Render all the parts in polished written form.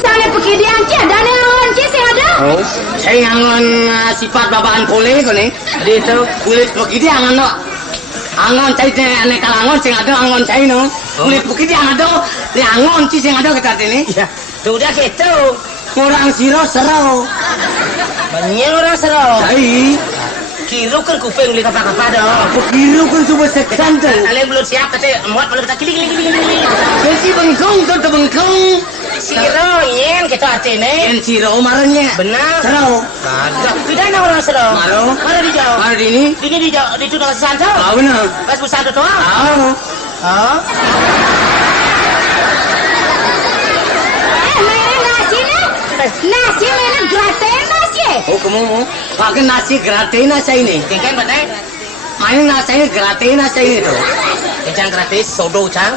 misalnya pergi dianci ada nih lawan ci sing ada. Oh, saya ngangon sifat babaan kulit ko nih. Di itu kulit begitu angon no. Angon cai teh ane kalangon sing ada angon cai no. Kulit begitu yang ada, di angon ci sing ada kita ini. Ya, tuh udah gitu. Orang siro serau. Banyak orang seru. Ai, Kiro kan kuping beli kapal-kapal dah. begitu kan coba sekan tu. Kalian belum siap kata muat belum tak kili. Besi bengkong tu bengkong. Siro yen kita hati ni. Yang siro marahnya. Benar. Serau. Ada. Tidak ada orang seru. Malu. Mana di jauh? Mana di ini? Ini di jauh. Di tu dah santai. Ah benar. Pas pusat tu ah. Ah. Ah. Mainan nasi nih. Nasi mainan gratis nasi. Oh kamu pakai nasi gratis nasi ini. Kengkeng betul. Main nasi gratis nasi ini tu. Kencang gratis sodo cang.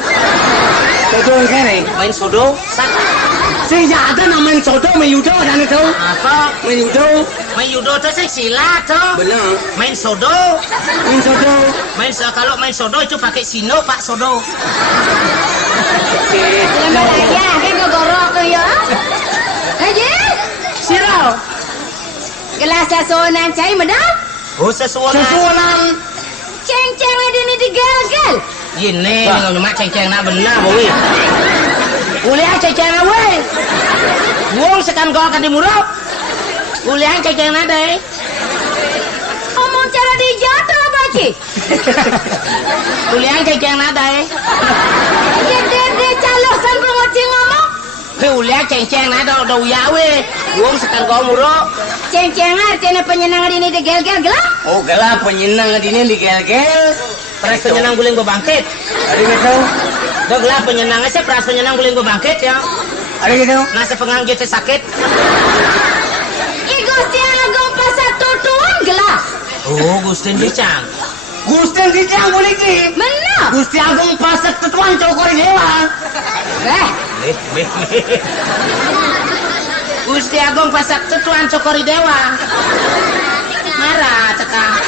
Sodo kan ni. Main sodo. Sak. Saya ada nama main sodo main judo dan itu. Apa? Main judo. Main judo tu saya silat tu. Benar. Main sodo. Main sodo. Kalau main sodo itu pakai sino Pak Sodo. Lembar aja, kan gogorok tu ya. Aja. Siro. Gelas sasonan cai medang. Oh sesuatu. Sesuatu. Ceng-ceng ada ni digal-gal. Ini dengan mak ceng-ceng nak benar boy. Kuliah ceng-ceng nak boy. Wong sekan kau akan dimurap. Kuliah ceng-ceng nak deh. Omong cara dijatuh apa ci? Kuliah ceng-ceng nak deh. Dia calok sampai ngoceng ngomong. Kuliah ceng-ceng nak dah uyawe. Wong sekan kau murap. Ceng-ceng artinya penyenangan ini digal-gal gelap. Oh gelap penyenang di ini digel-gel. Peras penyenang guling berbangkit. Ada gitu. Dah gelap penyenangnya saya peras penyenang guling berbangkit ya. Ada gitu. Nasi pengang jatuh sakit. Gusti Agung pasal tutuan gelap. Oh Gustin Bicang. Gusti Dijang boleh ki. Mana? Gusti Agung pasak tetuan cokori dewa. Gusti Agung pasak tetuan cokori dewa. Marah cekak.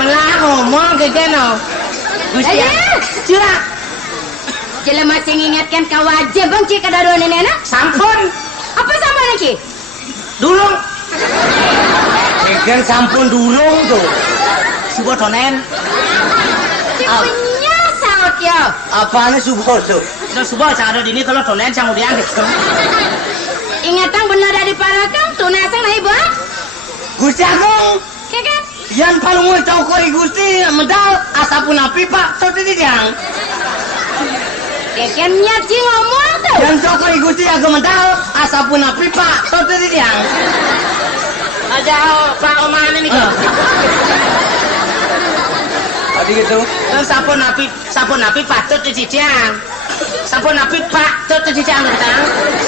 Melah ngomong ke geno. Gusti Cira. Jelas masih ingatkan kau wajib bang cik kadaro nenek nak. Sampun. Apa sama lagi? Dulung. Ikan sampun dulung tu. Subuh tonen. Cik punya saut ya. Apaan subuh tu? Sudah subuh cak ada di ini kalau tonen cang udah gitu. Ingatan benar dari para kang tunasang lah ibu. Gusti Agung. Kan? Yang paling mau cokori Gusti medal asapun api pak. Sote Dijang. Kan niat cik ngomong tu. Yang cokori Gusti Agung medal asapun api pak. Sote Dijang. Aja Pak Oman ini kok. Tadi gitu. Dan sampun napi patut dicicang. Sampun napi patut dicicang kita.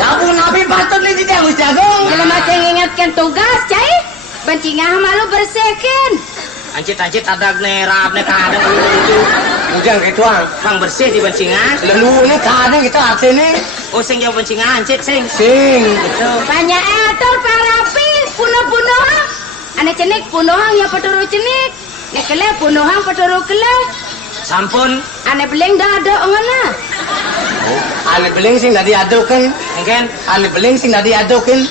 Sabun api patut ni Dijang Gusti Agung. Jelas masih ingatkan tugas cai. Bencingah malu bersihkan. Ancit ada nerap nekadang itu. Udah ketuang. Bang bersih di bencingan. Lalu ni kadang kita artinya. Oh sing jauh bencingan ancit sing. Sing. Banyak atur parapi punuh-punuh. Anak cenik punuhang ya peturu cenik. Nek kele punuhang peturu kele. Sampun. Anak beling dah ada ngana. Ane beling sing dah diadukan. Engken Ane beling sing dah diadukan.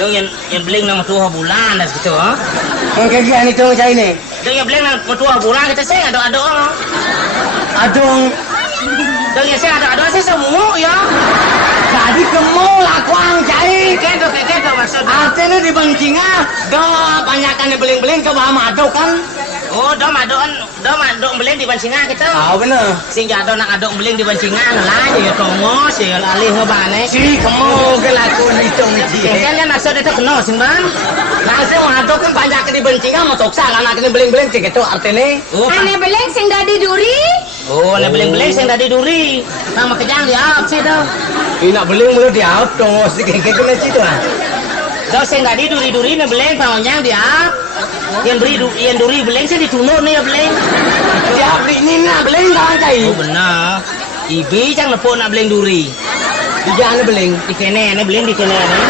dong yang beling nama 2 bulan dah gitu ha. Mungkin dia ni tu macam ni. Dong yang beling nama 2 bulan kita sing ada Adung. dong yang sing ada sing semua ya. Tadi kemu lakuang cai. Kedo maksudnya. Artinya di Bencinga, do banyakan beling-beling coba madu kan? Oh, dong adok beling di bencingan kita. Ah bener. Sing jado nak adok beling di bencingan lah ya tongos ya lali ngebane. Si kemu ke lakon itu mesti. Kan maksud itu kena sing bang. Nasi madu kan banyak di Bencinga mau soksa anak ini beling-beling cik itu artinya. Oh, Anak beling sing dadi duri. oh, ada beling-beling sing tadi duri. Nama kejang dia apa sih tuh? Ini nak beling mulu di auto, si kengkeng kena situ lah. Dah sing tadi duri-duri ni beling panjang dia. Yang duri beling sih ditunur ni ya beling. Dia beli ini nak beling kawan cai. Oh benar. Ibi cang lepon nak beling duri. Dia nak beling. Di kene ni beling di kene ni.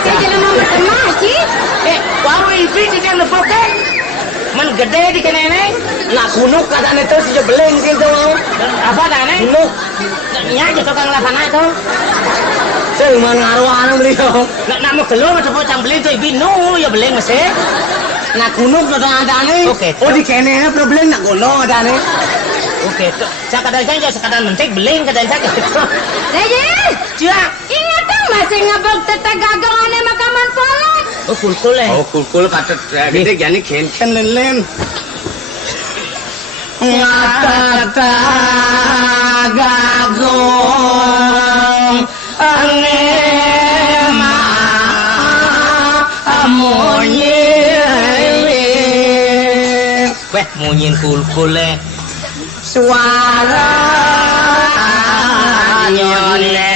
Saya jangan mau berteman sih. Baru ibi cang lepon kan. Man kan gede di kene neng. Nak kunuk katanya itu si jebeling gitu. Apa dah neng? Kunuk. Nya aja tukang lapana itu. Saya mana arwah beliau. Nak mau gelung atau pocang beli itu binu ya beli masih. Nak kunuk datang ada nih. Oke. Oh di kene problem nak kunuk ada nih. Oke, sekadar saja sekadar mentik beling kadang saja. Reji, Cia. ingat dong masih ngebok teteh gagang ane makaman polek. Oh kulkul eh. Oh kulkul patut gede jadi ken len. Ngata gagong ane ma amonye. Weh, munyin kulkul eh. Suara nyone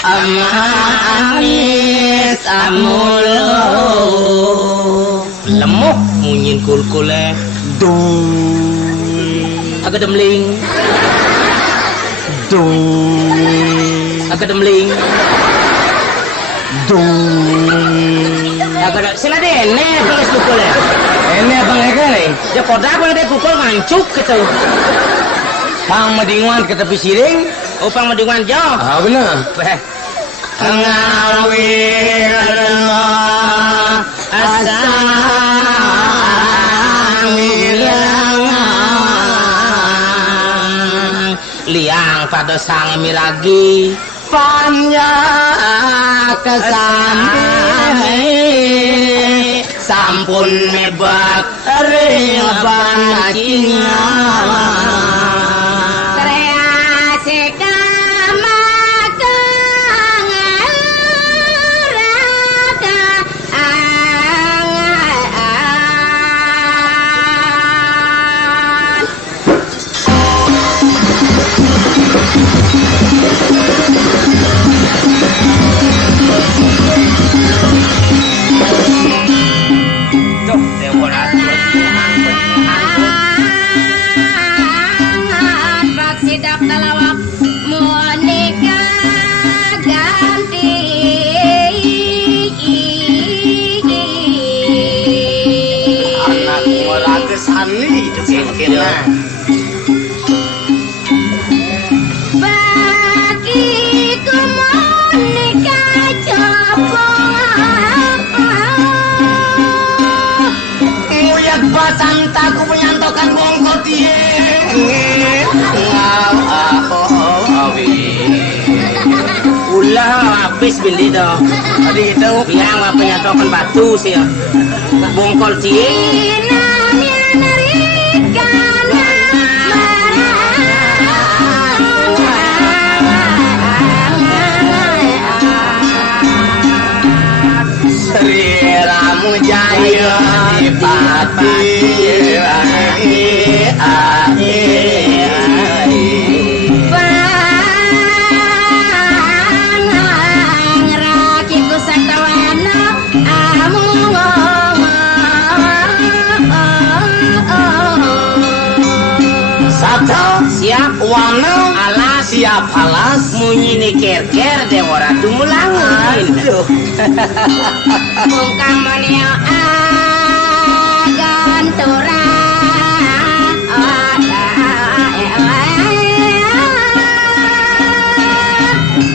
amanis amulo Lemuk munyin kulkul eh. Agak demling. Agak demling. Agak sila deh, ne tulis kulkul eh. Ini abang eka nih. Ya kodak boleh deh kulkul ngancuk gitu. Pang madinguan ke tepi siring. Upang medungan jauh. Ah benar. Weh. Ngawirna asamilangan Liang pada sang miragi. panya kesambi Sampun mebak ring pancingan. Kreasi kamakang raka angan. Tuh, dewa Pak sidak talawak menikah ganti. Anak mulai sani itu kena. Bagiku menikah coba. Nguyak batang taku menyantokan bongkot ye. ulah habis beli dah. Tadi itu Biang apa nyatokan batu sih ya. Bongkol cie. Sri Ramu Jaya Dipati Satu Siap Wana alas siap alas munyi ni ker-ker dewa ratu mulangin. Aduh Bungkang menio agan turang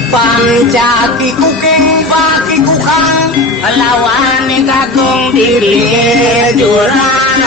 Pancaki kuking baki kukang Lawan ni kagung diri jurang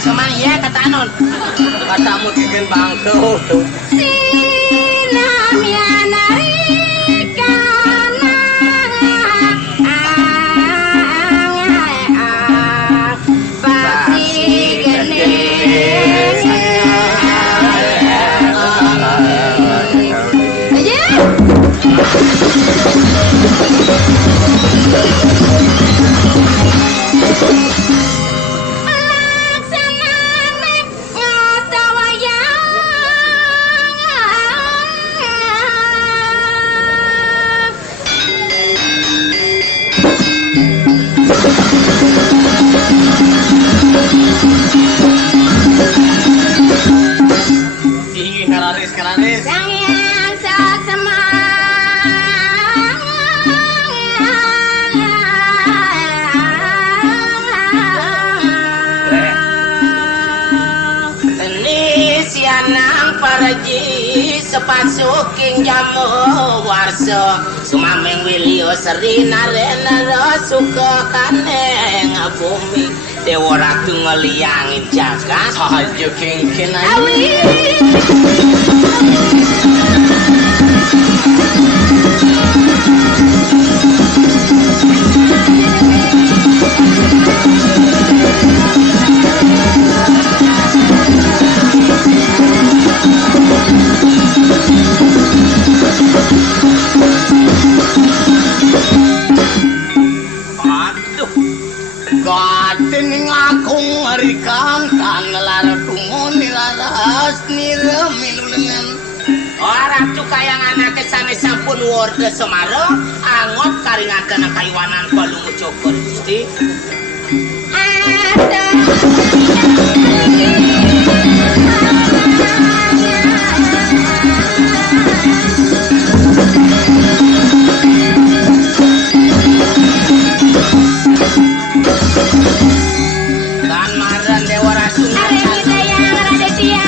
Cuman iya kata anon. Katamu kikin bangkau Sinam ya narikana Pasti gene cepat suking jamu warso sumameng wilio seri narena suka kaneng bumi dewa ratu ngeliangin jagat saja kengken Awi. Gatin ngaku ngerikan kan lara tungun nilaras niremilulengan orang tuh kayang anak kesana sampun worde semaro angot karingatan kaiwanan balungu cokor gusti Ada. dan maran dewa ratu Are kita yang ada dia.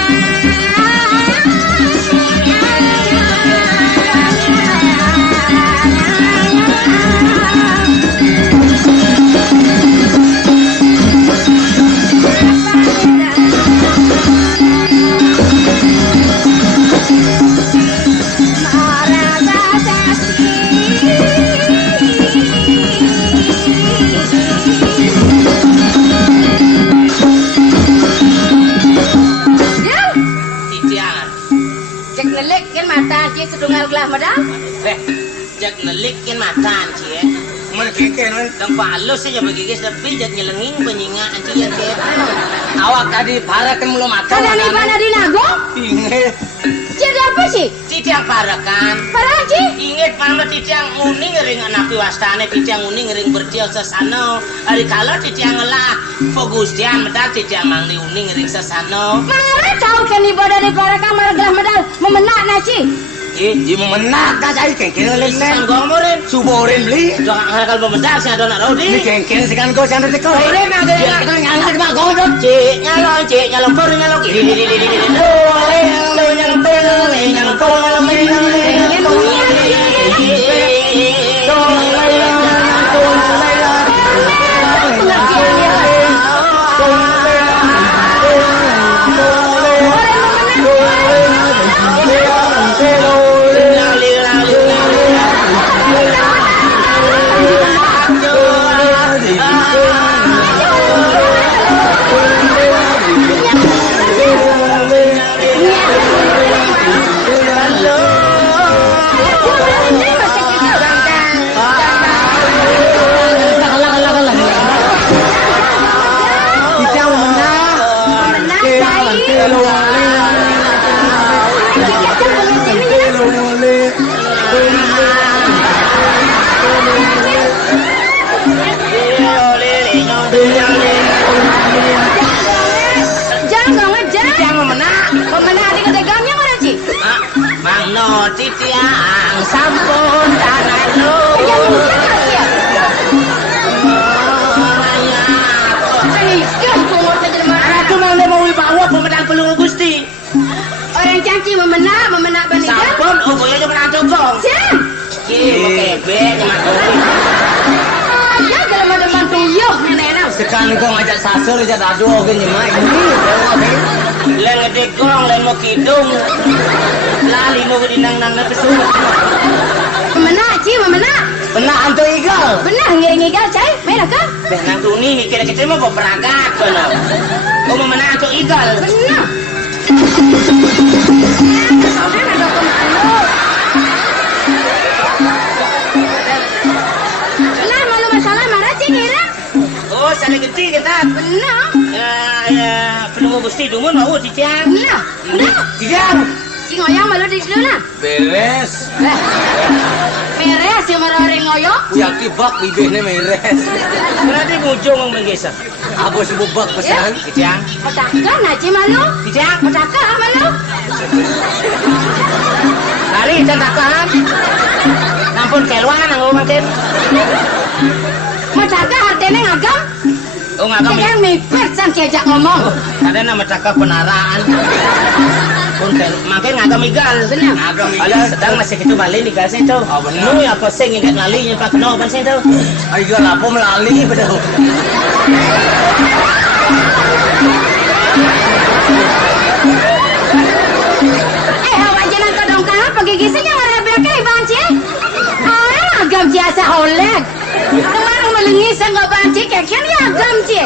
titiangan Cek nelik kan mata cik sedungal gelah madam. jak nelikin matan cie merkeken dan palus saja begigis tapi jak nyelenging penyinga anci yang ke awak tadi parakan belum matang Kada ni mana di nago? inget Cik apa sih? titiang parakan Para cik. inget mana titiang uning ring anak wastane titiang uning ring bertiau sesano hari kalau titiang lah pegustian medal titiang mangli uning ring sesano Mana tahu kan ibu dari para kamar gelah medal memenak nasi. di menak ka cai kengken Kan lenen gomorin suborin beli jangan hal pemedal sih ada nak ni rodi kengken sekan go sandu teko Boleh nak ada dia kita ngangkat mak godok cik nyalong por nyalong titiang sampun tanah lu aku mau mau bawa pemedang peluru gusti Orang cantik memenak banikan. sampun ugoyo jo menang jogong Siap. kebe Ya kalau ada mantu yuk nenek. sekan go ngajak sasur aja dadu oge nyemai ini len ngedegong len mau kidung lali mau dinang nang pesu Memenak ci memenak. benak antu igal Benar ngiring igal cai. Merah kan? beh nang tuni nih kira-kira mau beragat kono kau mau menang atau igal Benar. Sampai ada kemana? Benar malu masalah marah ci ngira. oh saling gede kita Benar. penunggu gusti dumun mau titiang Benar. Benar. tiga Ci ngoyang malu di sana. beres Beres si meroreng ngoyok. ya tibak bibirnya beres berarti mujung ngomong geser apa sih bubak pesan titiang Pecahkan aja malu. titiang Pecahkan malu. lari tentakan nampun keluan ngomong makin Pecahkan artinya ngagam. oh nggak kami Jangan mipet sang kiajak ngomong. ada nama cakap penaraan Punten, makin ngagam igal senang. Ngagam igal. Alah sedang masih kita balik igal sih tu. Oh, benar. Nu ya pasing ingat lali nya pak no pan sih tu. Ayo lapo melali betul. Hawa jalan ke dongkang pergi gisanya merebel ke banci. Agam jasa holek. Kemarin melengi sangat banci keknya ya agam je.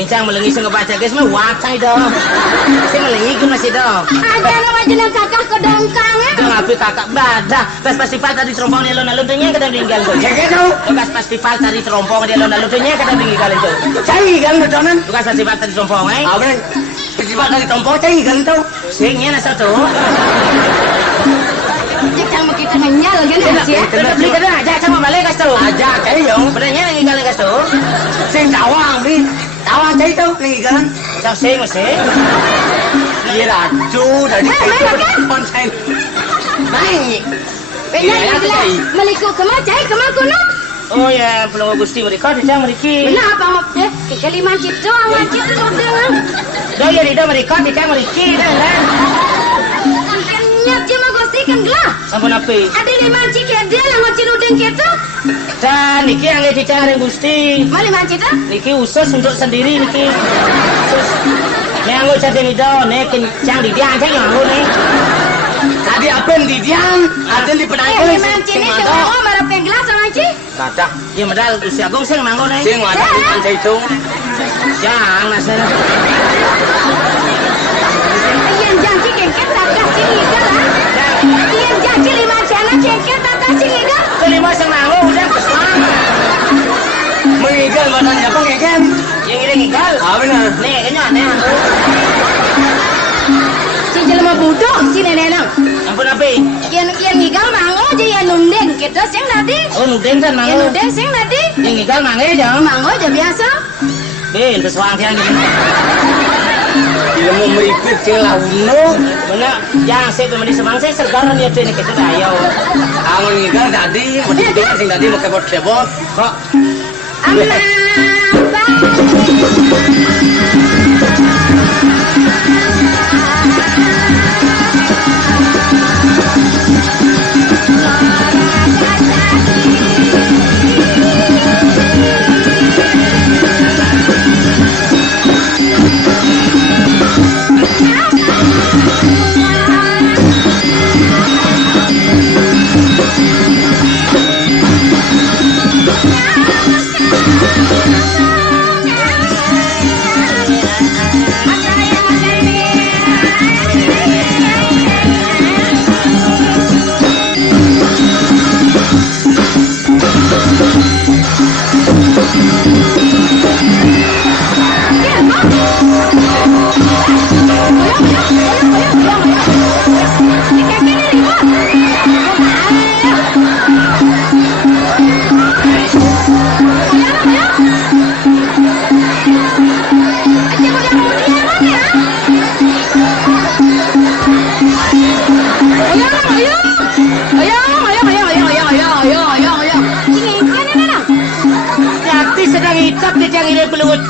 Incang melengi sing baca guys mah watai dah. Sing melengi ku masih dah. Ada nama jeneng kakak ke dongkang ya. Dah ngapi kakak badah. Pas festival tadi terompong dia alun-alun tu nya kada tinggal tu. Jaga tu. Tugas festival tadi terompong dia alun-alun tu nya kada tinggal itu. Cai kan betulan. Tugas festival tadi terompong Abang festival dari Tompok cai kan tu. Sing nya nasa tu. Jangan kita menyal kan ya. Kada beli kada ajak sama balik kas tu. Ajak cai yo. Benarnya tinggal kas tu. Sing tawang beli. Tawang cai tu ni kan. Sao sing masih. Iya lah, cu dari pon cai. Baik. Benar lah. Meliku kemana cai kemana kuno. Oh ya, Pulau Gusti mereka dijang mereka. Benar apa mau deh? Kelima cipto, awan cipto dokter. Dah ya dah mereka dijang mereka dah lah. Nyap cuma gosti kan gelah. Sampun apa? Ada lima cik ada lah macam udeng kita. Dan niki yang dijang dengan Gusti. Mana lima cik tu? Niki usus untuk sendiri niki. Usus. Nengo cakap ni dah, nek kencang di dia aja yang ni. Tadi apa yang di diam? Ada di penanggung. Lima cik ni cuma marah penggelas sama cik. Kata, dia modal usia gong sing manggo ni. Sing ada di pantai itu. Jangan lah sana. Yang janji kengket tak kasih ikan lah. Yang janji lima cina kengket tak kasih ikan. Kelima sing manggo udah kesuang. Mengigal badan apa ngigal? Yang ini ngigal. Ah benar. Nih, kenya nih. Si jelma budok si nenek nang. Ampun apa? Yang ngigal mango je yang nundeng kita sing tadi. Oh, nudeng kan Yang manggo. nundeng sing tadi. Yang ngigal mangga aja. Mango je biasa. Ben, kesuang tiang gini. Ilmu meripit sing launo. Benar, jangan saya tu mandi semang saya segaran dia tu ni kita dah ayau. Angon ngigal tadi, mesti sing tadi mau kebot-kebot. Kok Amma.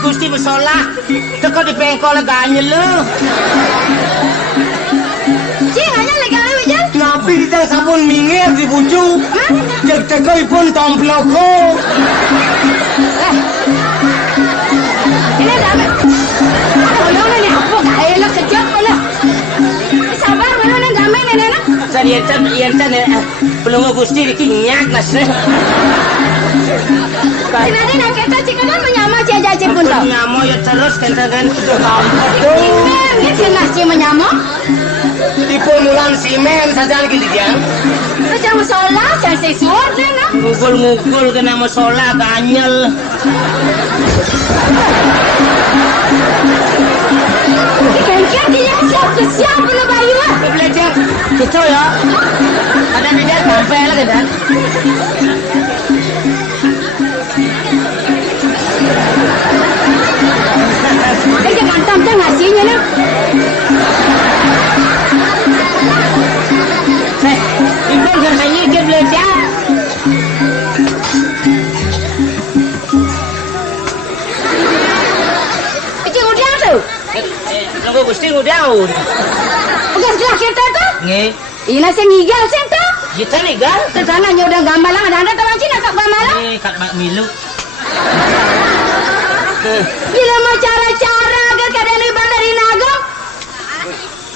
Gusti bersolah, teko di bengkol ganyel lu. Cing hanya legal wajan. Napi kita sampun minggir di bucu. Jek teko ipun tomploko. Ini dah. Orang ni apa? Elok kejap pula. Sabar mana ni damai ni nak. Jadi enten belum Gusti dikinyak nas. Nanti nak kita cikadan menyama cia cik pun tau. Nyamo ya terus kan. Ini jelas cik menyama. Tipu mulan simen saja lagi dia. Macam solat, jangan sesuatu ni nak. Ngukul kena musola ganyel. Ikan dia siap kesiap pula bayu ah. Belajar kita ya. Ada dia sampai lah kan. Jangan tam ngasihnya nak. Ibu katanya dia belajar. Cik udah tu. Nunggu Gusti udah. Begas gelah kita tuh. Nge. Ina sing ngigal sing tuh. Kita nih kan? Tetananya udah gambalang ada teman Cina kak gambalang. Kat mak milu. Gila mau cara-cara agar kadang di bandar di Nagong.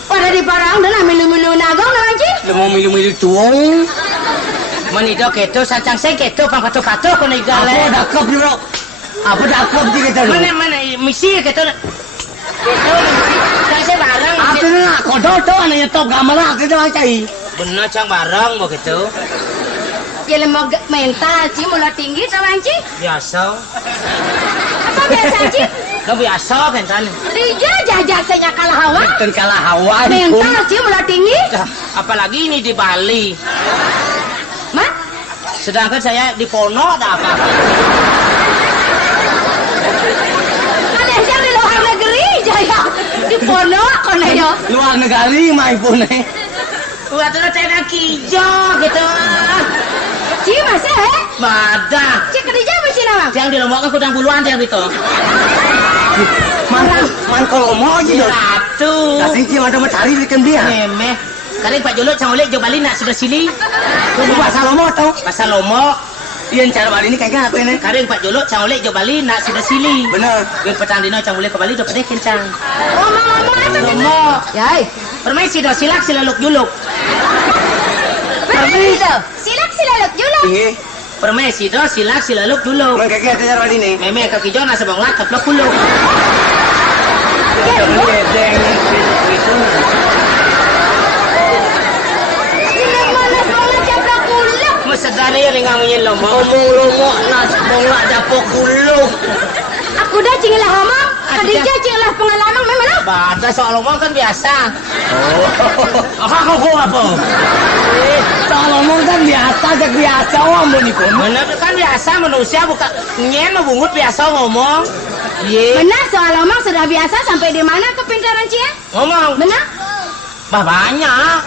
Pada di parang dan milu-milu Nagong teman Cina. Lu mau milu-milu tuong. Manido keto sancang saya keto pang pato-pato kono igale. Apa dakap bro? Apa dakap di kita lu? Mana misi keto. Keto saya barang. Apa na kodol to ana top gamala kita macai. Bener cang barang mau keto. Gila mau mental Cina mulai tinggi teman Cina. Biasa. Apa biasa Cina? Lo biasa kan tan. Dia jajak saya kalah hawa. Ten kalah hawa di Mental Cina mulai tinggi. Apalagi ini di Bali. Mat? Sedangkan saya di Pono ada apa? Ada yang di luar negeri jaya. Di Pono kono ya. luar negari mai pun Wah tuh saya kijo gitu. Cina masih Badak. Cik kerja masih nama. Yang di Lombok kan kudang puluhan yang itu. man kalau mau aja dong. Satu. Kasih dia ada mencari bikin dia. Memeh. Kali Pak Jolo cang oleh Jo Bali nak sudah sini. Tunggu pasal lomo tau. Pasal Lombok. Iya cara Bali ini kayak apa ini? Kali Pak Jolo cang oleh Jo Bali nak sudah sini. Bener. Gue petang dino cang oleh ke Bali udah pada kencang. Ngomong-ngomong apa Lombok. Yai. Permisi do silak silaluk juluk. Permisi. Silak silaluk juluk. Tinggi. Permisi do silak silaluk juluk. Man kayak cara Bali ini. Memeh kaki Jona sebang lat taplok kuluk. Masadari yang ngangin Lombok. Ngomong lomo nas bonga dapok kuluk. Aku dah cinglah ngomong. Khadijah cinglah pengalaman memang lah. Bada soal Lombok kan biasa. Aku apa? Soal ngomong kan biasa, jak biasa ngomong nih pun. Benar kan biasa manusia bukan nyen bungut biasa ngomong. Ye. Benar soal ngomong sudah biasa sampai di mana kepintaran Cia? Ngomong. Benar? Bah banyak.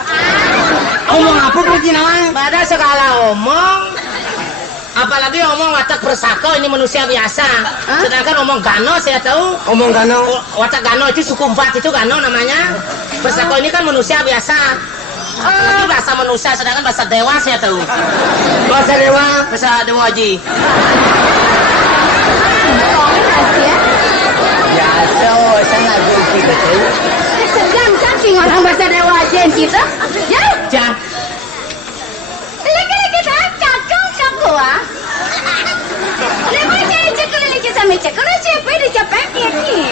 Ngomong apa percintaan? Pada segala omong. Apalagi omong watak persako ini manusia biasa. Sedangkan omong gano saya tahu. Ngomong kano. Watak gano itu suku 4 itu gano namanya. Persako ini kan manusia biasa. Ini bahasa manusia sedangkan bahasa dewa saya tahu. Bahasa dewa. Bahasa dewa Haji. Biasa, sangat benci betul. Segan saking orang bahasa dewa aja kita. Ya. Jah. Lagi-lagi tak kakak kakua. Lepas jadi cekul lagi sama cekul siapa di capek ini.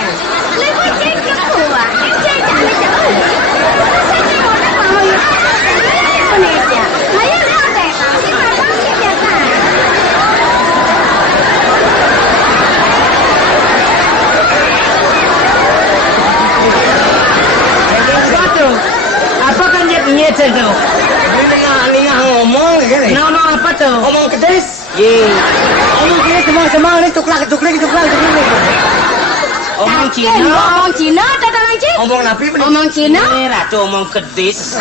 Lepas jadi kakua. Ini jadi jauh. Saya orang mau ya. Indonesia. Saya lihat deh. Si papa si biasa. Apa kan dia nyet itu? Ini ngomong gini. Ngomong apa tuh? Ngomong kedes. Ye. Ngomong gini semang-semang ini tuklak. Omong Cina. Omong Cina datang lagi. Ngomong napi bener. Omong Cina. Ini ratu omong kedis.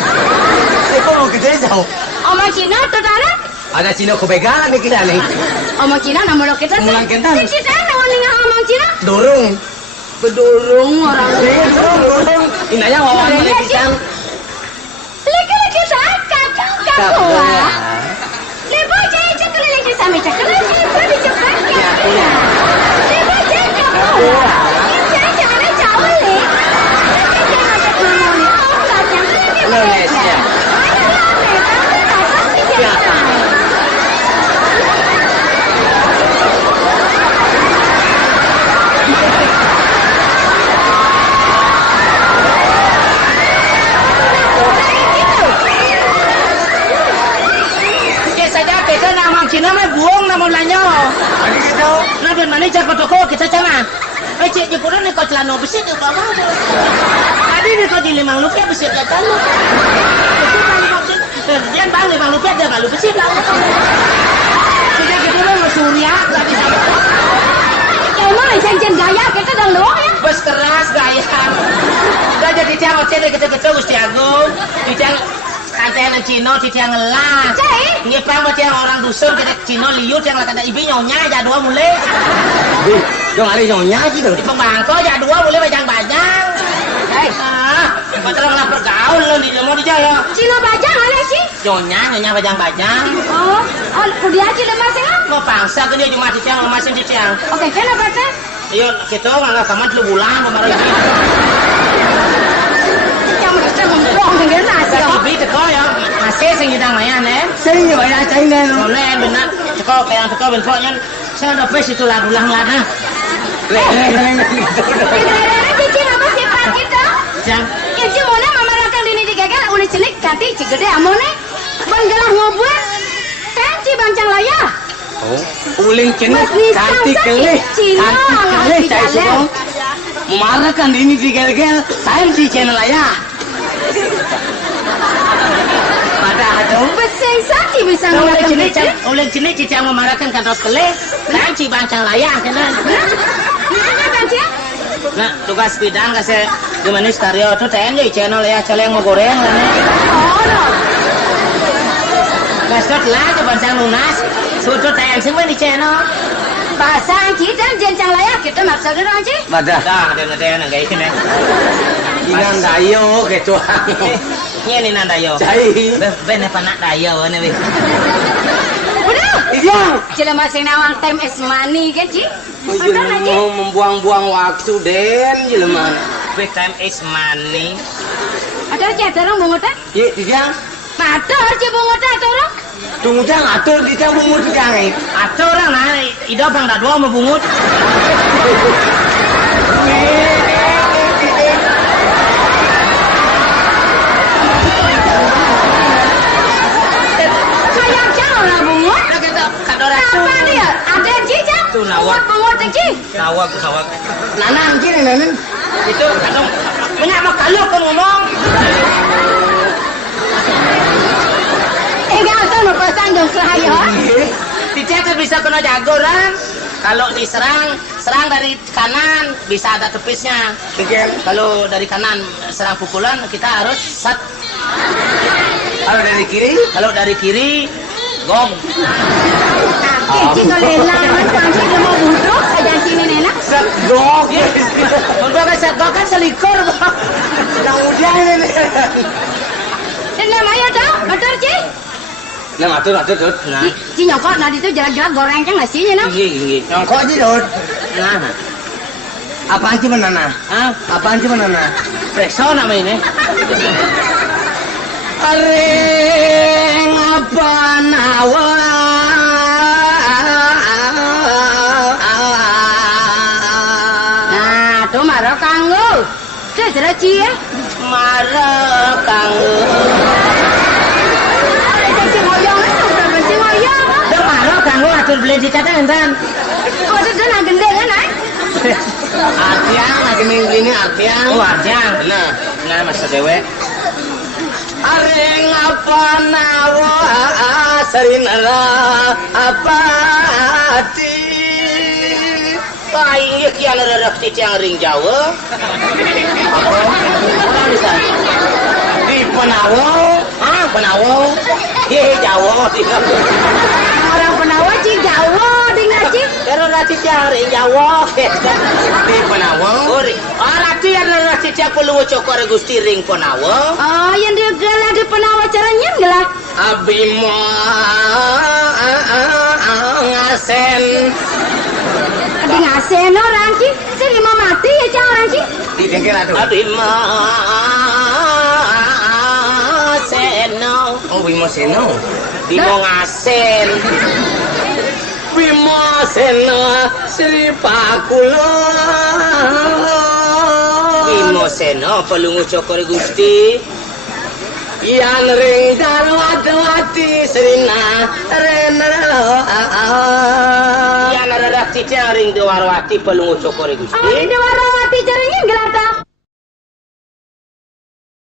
Ngomong kedes tau. Omong Cina datang. Ada Cina kebegalan nih kita nih. Omong Cina nama lo kita. Omong kita. Kita nama nih omong Cina. Dorong. Bedurung orang. Dorong. Ini aja ngomong ini pisang. Lagi-lagi tak kakua. Lepas jadi cekul lagi sama cekul siapa di cepat ya. Lepas jadi kakua. Ini jangan jauh leh. Jangan cekul ni. Indonesia. Cina mah buong nama lanyo. Ini gitu. Nah dan mana cak toko kita cana. Cik jepuran ni kau celana besi tu apa? Tadi ni kau di 5 rupiah besi kata lu. Jangan bang 5 rupiah dia malu besi lah. Kita kita mau surya lagi. Emang janjian gaya kita dah luar ya. Bos keras gaya. Dah jadi tiang hotel kita Gusti Agung. Tiang kanten Cino tiang lah. Cai. Ini pang buat yang orang dusun kita Cino liut yang kata ibi nyonya aja 2 mulai. Dong ada nyonya gitu. Di pembangko aja 2 mulai banyak-banyak. Hei. Padahal nggak pergaul lo di mau dijaya. Cina bajang ada sih. Nyonya bajang-bajang. Oh, kuliah cina masih kan? Mau pangsa ke dia cuma cicang, masin cicang. Oke, kenapa teh? Iya, kita nggak kaman lu bulan kemarin. Yang mereka ngomong dengan nasi. TV teko ya, masih sing hidang mayan Sing yo ya cai nen. Soalnya benar, teko kayak teko bentuknya. Saya udah pes itu lagu-lagu lana. Daerah cici apa sifat itu? Jang. Cici mana mama rakang dini digagal uli celik ganti cigede amone. Banggalah ngobuat. Kan ci bancang laya. Oh, uling cenek kanti kelih. Cai sudah. Marah kan ini digel-gel, time di channel ya. Pada ada. Beseng saci bisa ngelakuin. Uling jenis cicang memarahkan kantor kelih. Kan ci bancang laya kena. Mana kan cia? Nah, tugas bidang kasih gimana stereo tuh TNJ channel ya, celeng mau goreng lah nih. Oh, no. Gasot lah ke bancang lunas, sudah TN semua di channel. Bahasa kita jencang layak kita maksudnya aja. Pada. Dah, ada kayak gini. Inang dayo gitu. Ini nanda yo. Cai. Ben apa nak dayo nih? Udah. Iya. Cila masih nawang time is money kan Ci? Mau membuang-buang waktu Den jelema. Big time is money. Ada aja terang bungutan? Ye, tidak. Matur Ci bungutan terang. Tunggu jang atur kita bungut jang. Atau orang nah, ida bang dah dua mau bungut. Kayak jauh lah bungut. Apa dia? Ada Ci jang? Tuh, nawak. Bungut Ci. Nawak. Nanang kini nanen. Itu kadang banyak mau kalau kan ngomong. Enggak tahu no pasang dong keraya. Tidak bisa kena jago orang. Kalau diserang, serang dari kanan bisa ada tepisnya. Kalau dari kanan serang pukulan kita harus set. Kalau dari kiri, gong. Cici kalau lelang panci dia mau buduk saja sini nena. Set gong. Untuk set gong kan selikur. Nang udah ini. Dan namanya tahu, betul Ci? Nang atur. Nah, Ci nyokot nanti itu jelas-jelas goreng kan nasinya no? gini. Nyongkok aja Dot. Nah. Apaan sih menana? Hah? Apaan sih menana? Preso nama ini. Areng apa nawa? Nah, tuh marah kanggo. Tuh jelas Ci ya. Marah kanggo. Cici moyong itu berapa Ci moyong? Dah marah kanggo atur beli di kata enten. Oh, itu kan agenda kan ay? Artiang lagi minggu ini artiang. Oh, arjang. Nah. Nah, masa dewe. Areng apa nawa sarinara apa hati. Paling ya kian redak cicang ring Jawa. Apa bisa? Di Penawo. Ah, Penawo. Ye Jawa. Orang penawa Ci Jawa dengan Ci. Karo rati cicang ring Jawa. Di Penawo. Ori. Ah, rati ada rati cicang perlu cokor Gusti ring Penawo. Oh, yang dia gelar di penawa caranya gelar. Abimo ngasen. Di ngasen orang Ci. Sini mau mati ya Ci orang Ci. Di bengkel atuh. Abima seno. Oh, Bimo Seno. Bimo ngasen. Bimo Seno Sri Pakulo. Bimo seno perlu cokor Gusti. Yan ring darwati Srina renara. Ya naradak cicang ring Dewarwati perlu cokor Oh, Gusti. ini warna